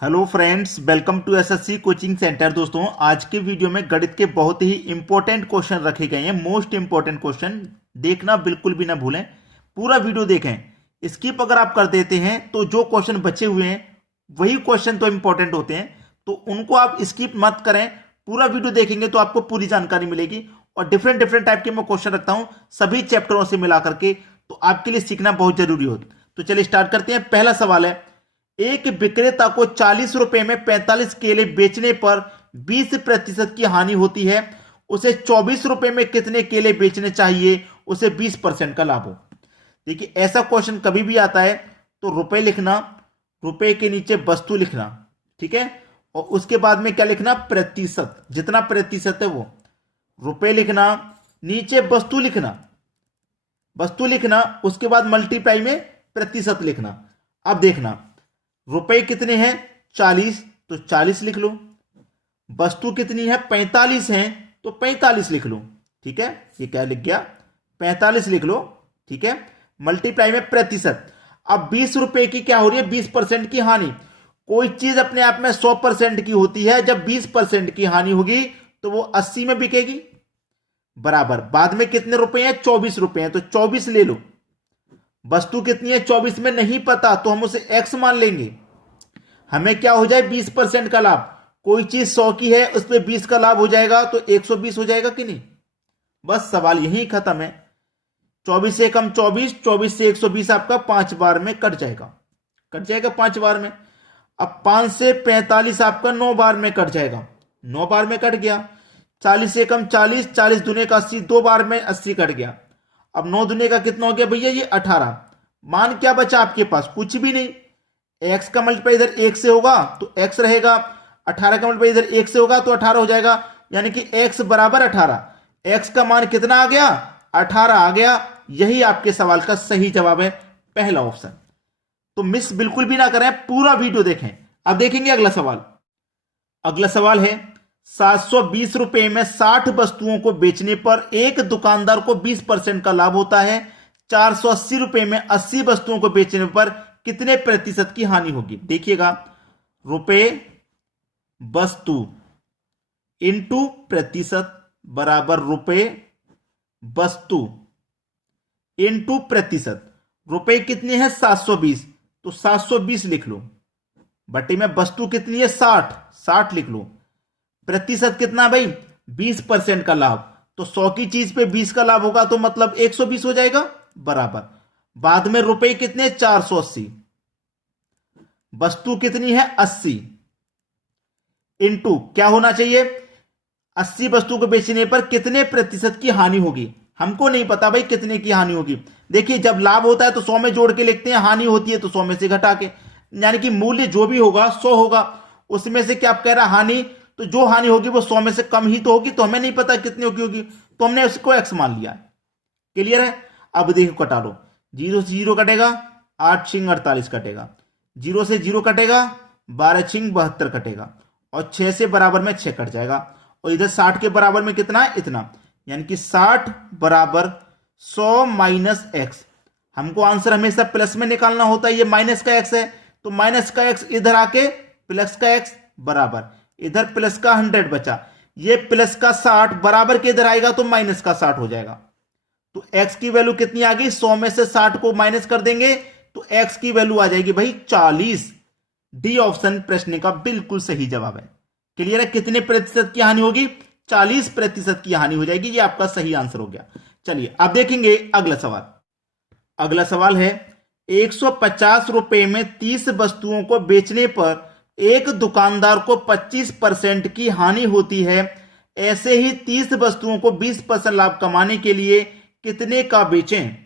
Hello friends, welcome to SSC coaching centre. दोस्तों, आज के वीडियो में गणित के बहुत ही इंपॉर्टेंट क्वेश्चन रखे गए हैं। मोस्ट इंपॉर्टेंट क्वेश्चन देखना बिल्कुल भी ना भूलें, पूरा वीडियो देखें। स्किप अगर आप कर देते हैं तो जो क्वेश्चन बचे हुए हैं वही क्वेश्चन तो इंपॉर्टेंट होते हैं, तो उनको आप स्किप मत करें। पूरा वीडियो देखेंगे तो आपको पूरी जानकारी मिलेगी। और डिफरेंट डिफरेंट टाइप के मैं क्वेश्चन रखता हूं सभी चैप्टरों से मिला करके, तो आपके लिए सीखना बहुत जरूरी होता। तो चलिए स्टार्ट करते हैं। पहला सवाल है, एक विक्रेता को 40 रुपए में 45 केले बेचने पर 20% की हानि होती है। उसे 24 रुपए में कितने केले बेचने चाहिए उसे 20% का लाभ हो। देखिए, ऐसा क्वेश्चन कभी भी आता है तो रुपए लिखना, रुपए के नीचे वस्तु लिखना, ठीक है। और उसके बाद में क्या लिखना, प्रतिशत, जितना प्रतिशत है वो रुपए लिखना, नीचे वस्तु लिखना, वस्तु लिखना, उसके बाद मल्टीप्लाई में प्रतिशत लिखना। अब देखना, रुपए कितने हैं 40, तो 40 लिख लो। वस्तु कितनी है 45 है, तो 45 लिख लो, ठीक है। ये क्या लिख गया, 45 लिख लो, ठीक है। मल्टीप्लाई में प्रतिशत। अब 20 रुपए की क्या हो रही है, 20% की हानि। कोई चीज अपने आप में 100% की होती है, जब 20% की हानि होगी तो वो 80 में बिकेगी, बराबर। बाद में कितने रुपए हैं, 24 रुपए हैं, तो 24 ले लो। वस्तु कितनी है 24 में नहीं पता, तो हम उसे x मान लेंगे। हमें क्या हो जाए, 20% का लाभ। कोई चीज 100 की है, उस पर 20 का लाभ हो जाएगा तो 120 हो जाएगा कि नहीं। बस सवाल यही खत्म है। 24 से कम 24, 24 से 120 आपका 5 बार में कट जाएगा, कट जाएगा 5 बार में। अब 5 से 45 आपका 9 बार में कट जाएगा, 9 बार में कट गया। 40 से कम 40, 40 दूने का 80, 2 बार में 80 कट गया। अब 9 दूने का कितना हो गया भैया, ये 18। मान क्या बचा आपके पास, कुछ भी नहीं। x का मल्टीप्लाई इधर 1 से होगा तो x रहेगा, 18 का मल्टीप्लाई इधर 1 से होगा तो 18 हो जाएगा, यानी कि x बराबर 18। x का मान कितना आ गया, 18 आ गया। यही आपके सवाल का सही जवाब है, पहला ऑप्शन। तो मिस बिल्कुल भी ना करें, पूरा वीडियो देखें। अब देखेंगे अगला सवाल। अगला सवाल है, 720 रुपए में 60 वस्तुओं को बेचने पर एक दुकानदार को 20% का लाभ होता है। 480 रुपए में 80 वस्तुओं को बेचने पर कितने प्रतिशत की हानि होगी। देखिएगा, रुपए वस्तु इंटू प्रतिशत बराबर रुपए वस्तु इंटू प्रतिशत। रुपए कितने हैं 720, तो 720 लिख लो। बटे में वस्तु कितनी है 60, 60 लिख लो। प्रतिशत कितना भाई, 20% का लाभ, तो 100 की चीज पे 20 का लाभ होगा तो मतलब 120 हो जाएगा, बराबर। बाद में रुपए कितने 480, वस्तु कितनी है 80, इंटू क्या होना चाहिए, 80 वस्तु को बेचने पर कितने प्रतिशत की हानि होगी। हमको नहीं पता भाई कितने की हानि होगी। देखिए, जब लाभ होता है तो 100 में जोड़ के लिखते हैं, हानि होती है तो 100 में से घटा के, यानी कि मूल्य जो भी होगा 100 होगा, उसमें से क्या आप कह रहा हानि, तो जो हानि होगी वो 100 में से कम ही तो होगी, तो हमें नहीं पता कितनी की होगी, तो हमने उसको x मान लिया। क्लियर है। अब देखो कटा लो, 0 से 0 कटेगा, 8 छिंग 48 कटेगा, 0 से 0 कटेगा, 12 छिंग 72 कटेगा, और 6 से बराबर में 6 कट जाएगा। और इधर 60 के बराबर में कितना है, इतना, यानी कि 60 बराबर 100 माइनस x। हमको आंसर हमेशा प्लस में निकालना होता है, ये माइनस का x है तो माइनस का x इधर आके प्लस का x बराबर, इधर प्लस का 100 बचा, ये प्लस का 60 बराबर के इधर आएगा तो माइनस का 60 हो जाएगा। तो x की वैल्यू कितनी आ गई, 100 में से 60 को माइनस कर देंगे तो x की वैल्यू आ जाएगी भाई 40। डी ऑप्शन प्रश्न का बिल्कुल सही जवाब है। क्लियर है। कितने प्रतिशत की हानि होगी, 40% की हानि हो जाएगी, ये आपका सही आंसर हो गया। चलिए अब देखेंगे अगला सवाल। अगला सवाल है, 150 रुपए में 30 वस्तुओं को बेचने पर एक दुकानदार को 25% की हानि होती है। ऐसे ही 30 वस्तुओं को 20% लाभ कमाने के लिए कितने का बेचें।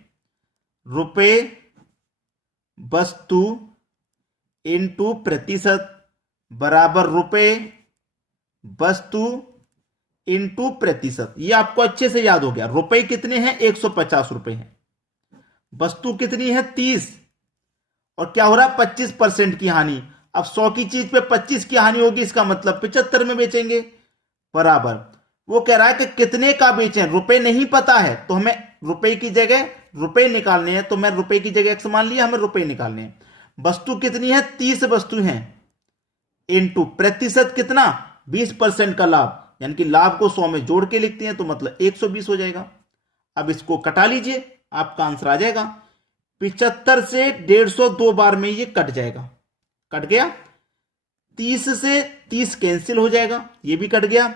रुपए वस्तु इंटू प्रतिशत बराबर रुपए वस्तु इंटू प्रतिशत। ये आपको अच्छे से याद हो गया। रुपए कितने हैं 150 रुपए हैं, वस्तु कितनी है 30, और क्या हो रहा है 25% की हानि। अब 100 की चीज पे 25 की हानि होगी, इसका मतलब 75 में बेचेंगे, बराबर। वो कह रहा है कि कितने का बेचें, रुपए नहीं पता है तो हमें रुपए की जगह रुपए निकालने हैं, तो मैं रुपए की जगह x मान लिया, हमें रुपए निकालने हैं। वस्तु कितनी है 30 वस्तु हैं, इनटू प्रतिशत कितना 20% का लाभ, यानी कि लाभ को 100 में जोड़ के लिखते हैं तो मतलब 120 हो जाएगा। अब इसको कटा लीजिए, आपका आंसर आ जाएगा 75 से 150 दो बार में ये कट जाएगा, कट गया। 30 से 30 कैंसिल हो जाएगा, ये भी कट गया।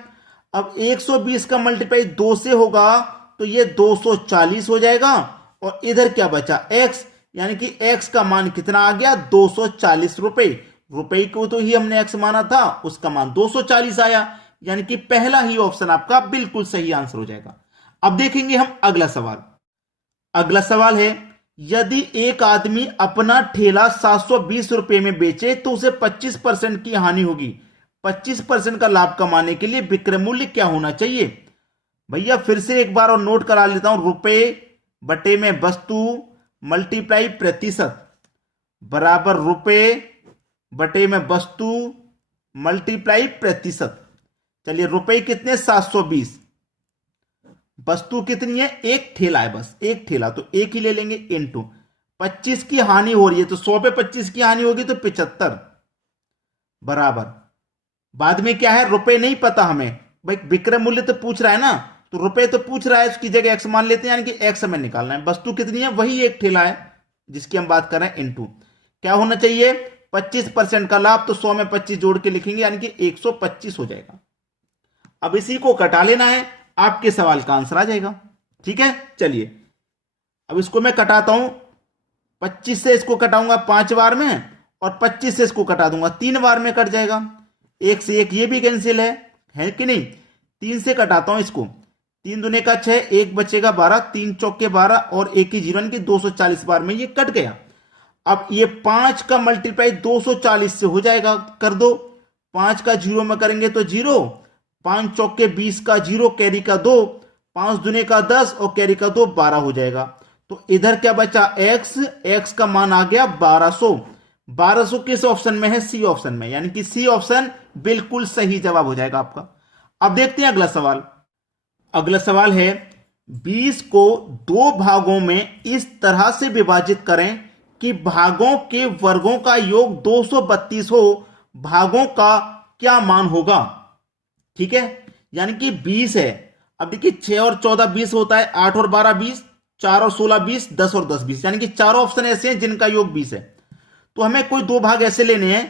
अब 120 का मल्टीप्लाई 2 से होगा तो ये 240 हो जाएगा, और इधर क्या बचा x, यानी कि x का मान कितना आ गया 240 रुपए। रुपए को तो ही हमने x माना था, उसका मान 240 आया, यानी कि पहला ही ऑप्शन आपका बिल्कुल सही आंसर हो जाएगा। अब देखेंगे हम अगला सवाल। अगला सवाल है, यदि एक आदमी अपना ठेला 720 रुपए में बेचे तो उसे 25% की हानि होगी। 25% का लाभ कमाने के लिए विक्रय मूल्य क्या होना चाहिए? भैया फिर से एक बार और नोट करा लेता हूं, रुपए बटे में वस्तु मल्टीप्लाई प्रतिशत बराबर रुपए बटे में वस्तु मल्टीप्लाई प्रतिशत। चलिए रुपए कितने 720, वस्तु कितनी है, एक ठेला है, बस एक ठेला, तो एक ही ले लेंगे। इनटू 25 की हानि हो रही है तो 100 पे 25 की हानि होगी तो 75 बराबर, बाद में क्या है रुपए नहीं पता हमें, भाई विक्रय मूल्य तो पूछ रहा है ना, तो रुपए तो पूछ रहा है, उसकी जगह एक्स मान लेते हैं, यानी कि एक्स हमें निकालना है। वस्तु कितनी है, वही एक ठेला है जिसकी हम बात कर रहे हैं। इनटू क्या होना चाहिए 25% का लाभ, तो 100 में 25 जोड़ के लिखेंगे, यानी कि 125 हो जाएगा। अब इसी को कटा लेना है, आपके सवाल का आंसर आ जाएगा। ठीक है, चलिए अब इसको मैं कटाता हूं। 25 से इसको कटाऊंगा 5 बार में, और 25 से इसको कटा दूंगा 3 बार में, कट जाएगा। 1 से 1 ये भी कैंसिल है कि नहीं। 3 से कटाता हूं इसको, 3 दूने का 6, 1 बचेगा 12, 3 चौके 12 और 1 की 0 की 240 बार में ये कट गया। अब ये 5 का मल्टीप्लाई 240 से हो जाएगा, कर दो। 5 का 0 में करेंगे तो 0, 5 चौके 20 का 0, कैरी का 2, 5 दूने का 10 और कैरी का 2, 12 हो जाएगा। तो इधर क्या बचा x का मान आ गया 1200। 1200 किस ऑप्शन में है, सी ऑप्शन में, यानी कि सी ऑप्शन बिल्कुल सही जवाब हो जाएगा आपका। अब देखते हैं अगला सवाल। अगला सवाल है, 20 को 2 भागों में इस तरह से विभाजित करें कि भागों के वर्गों का योग 232 हो, भागों का क्या मान होगा? ठीक है, यानी कि 20 है। अब देखिए 6 और 14 20 होता है, 8 और 12 20, 4 और 16 20, 10 और 10 20, यानी कि चारों ऑप्शन ऐसे हैं जिनका योग 20 है। तो हमें कोई 2 भाग ऐसे लेने हैं,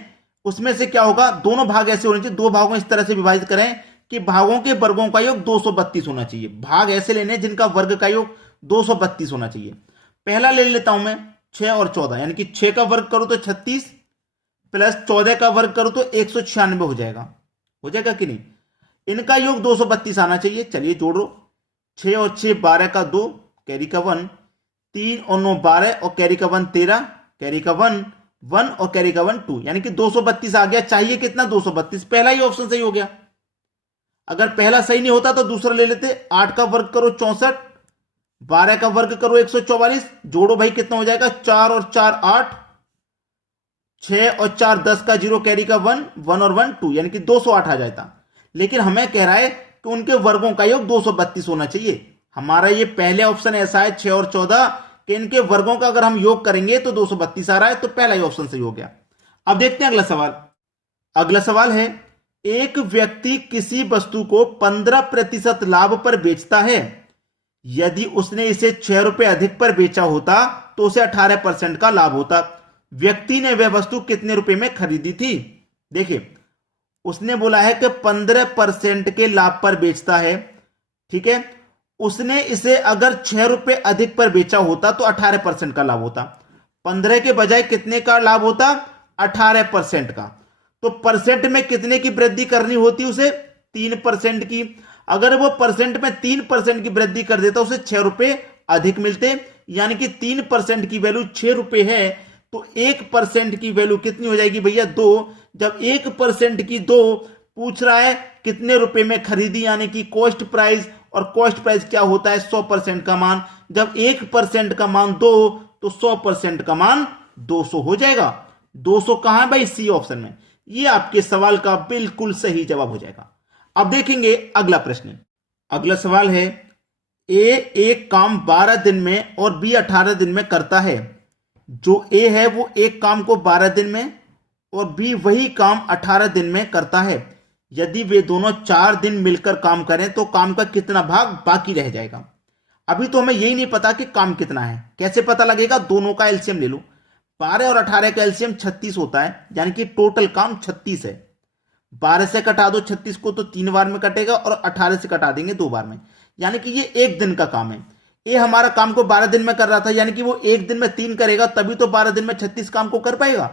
उसमें से क्या होगा, दोनों भाग ऐसे होने चाहिए, 2 भागों इस तरह से विभाजित करें कि भागों के वर्गों का योग 232 होना चाहिए। भाग ऐसे लेने हैं जिनका वर्ग का योग 232 होना चाहिए। पहला ले लेता हूं मैं 6 और 14, यानी कि 6 का वर्ग करूं तो 36 प्लस 14 का वर्ग करूं तो 196 हो जाएगा। हो जाएगा कि नहीं? इनका योग 232 आना चाहिए। चलिए जोड़ो, 6 और 6 12 का 2, कैरी का 1, 3 और 9 12 और कैरी का 1 13, कैरी का 1 1 और कैरी का 1 2, यानी कि 232 आ गया। चाहिए कितना 232, पहला ही ऑप्शन सही हो गया। अगर पहला सही नहीं होता तो दूसरा ले लेते। 8 का वर्ग करो 64, 12 का वर्ग करो 144, जोड़ो भाई कितना हो जाएगा, 4 और 4 8, 6 और 4 10 का 0, कैरी का 1 1 और 1 2, यानी कि 208 आ जाता। लेकिन हमें कह रहा है कि उनके वर्गों का योग 232 होना चाहिए। हमारा ये पहले ऑप्शन ऐसा है 6 और 14 कि इनके वर्गों का अगर हम योग करेंगे तो 232 आ रहा है, तो पहला ही ऑप्शन सही हो गया। अब देखते हैं अगला सवाल। अगला सवाल है, एक व्यक्ति किसी वस्तु को 15% लाभ पर बेचता है। यदि उसने इसे 6 रुपए अधिक पर बेचा होता तो उसे 18% का लाभ होता। व्यक्ति ने वह वस्तु कितने रुपए में खरीदी थी? देखिए उसने बोला है कि 15% के लाभ पर बेचता है। ठीक है, उसने इसे अगर 6 रुपए अधिक पर बेचा होता तो 18% का लाभ होता। 15 के बजाय कितने का लाभ होता, 18% का। तो परसेंट में कितने की वृद्धि करनी होती उसे, 3% की। अगर वो परसेंट में 3% की वृद्धि कर देता उसे 6 रुपए अधिक मिलते, यानी कि 3% की वैल्यू 6 रुपए है, तो 1% की वैल्यू कितनी हो जाएगी भैया, 2। जब 1% की 2 पूछ रहा है कितने रुपए में खरीदी, यानी कि कॉस्ट प्राइस, और कॉस्ट प्राइस क्या होता है 100% का मान। जब 1% का मान 2 तो 100% का मान 200 हो जाएगा। 200 कहां है भाई, सी ऑप्शन में। ये आपके सवाल का बिल्कुल सही जवाब हो जाएगा। अब देखेंगे अगला प्रश्न। अगला सवाल है, ए एक काम 12 दिन में और बी 18 दिन में करता है। जो ए है वो एक काम को 12 दिन में और बी वही काम 18 दिन में करता है। यदि वे दोनों 4 दिन मिलकर काम करें तो काम का कितना भाग बाकी रह जाएगा। अभी तो हमें यही नहीं पता कि काम कितना है, कैसे पता लगेगा? दोनों का एलसीएम ले लो। 12 और 18 का एलसीएम 36 होता है, यानी कि टोटल काम 36 है। 12 से कटा दो 36 को तो 3 बार में कटेगा और 18 से कटा देंगे 2 बार में, यानी कि ये 1 दिन का काम है। ये हमारा काम को 12 दिन में कर रहा था, यानी कि वो 1 दिन में 3 करेगा तभी तो 12 दिन में 36 काम को कर पाएगा।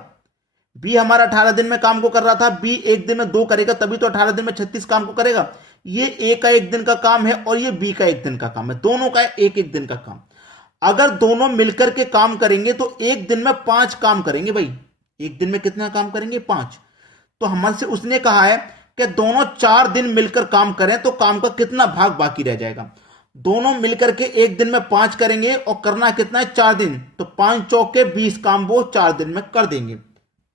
बी हमारा 18 दिन में काम को कर रहा था, बी 1 दिन में 2 करेगा तभी तो 18 दिन में 36 काम को करेगा। ये ए का 1 दिन का काम है और ये बी का 1 दिन का काम है, दोनों का 1-1 दिन का काम। अगर दोनों मिलकर के काम करेंगे तो 1 दिन में 5 काम करेंगे भाई। 1 दिन में कितना काम करेंगे? 5। तो हमसे उसने कहा है कि दोनों 4 दिन मिलकर काम करें तो काम का कितना भाग बाकी रह जाएगा। दोनों मिलकर के 1 दिन में 5 करेंगे और करना कितना है? 4 दिन। तो 5 चौके 20 काम वो 4 दिन में कर देंगे।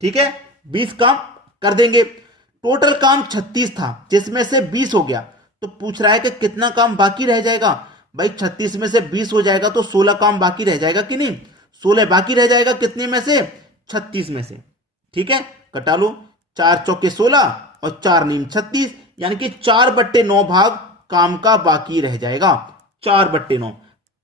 ठीक है, 20 काम कर देंगे। टोटल काम 36 था जिसमें से 20 हो गया, तो पूछ रहा है कि कितना काम बाकी रह जाएगा। भाई 36 में से 20 हो जाएगा तो 16 काम बाकी रह जाएगा कि नहीं? 16 बाकी रह जाएगा, कितने में से? 36 में से। ठीक है, कटा लो। 4 चौके 16 और 4 नीम 36, यानी कि 4/9 भाग काम का बाकी रह जाएगा। 4/9,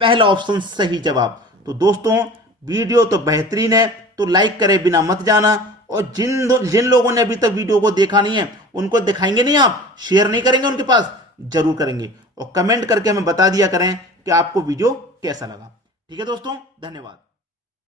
पहला ऑप्शन सही जवाब। तो दोस्तों वीडियो तो बेहतरीन है, तो लाइक करे बिना मत जाना। और जिन लोगों ने अभी तक वीडियो को देखा नहीं है उनको दिखाएंगे नहीं, आप शेयर नहीं करेंगे उनके पास, जरूर करेंगे। और कमेंट करके हमें बता दिया करें कि आपको वीडियो कैसा लगा। ठीक है दोस्तों, धन्यवाद।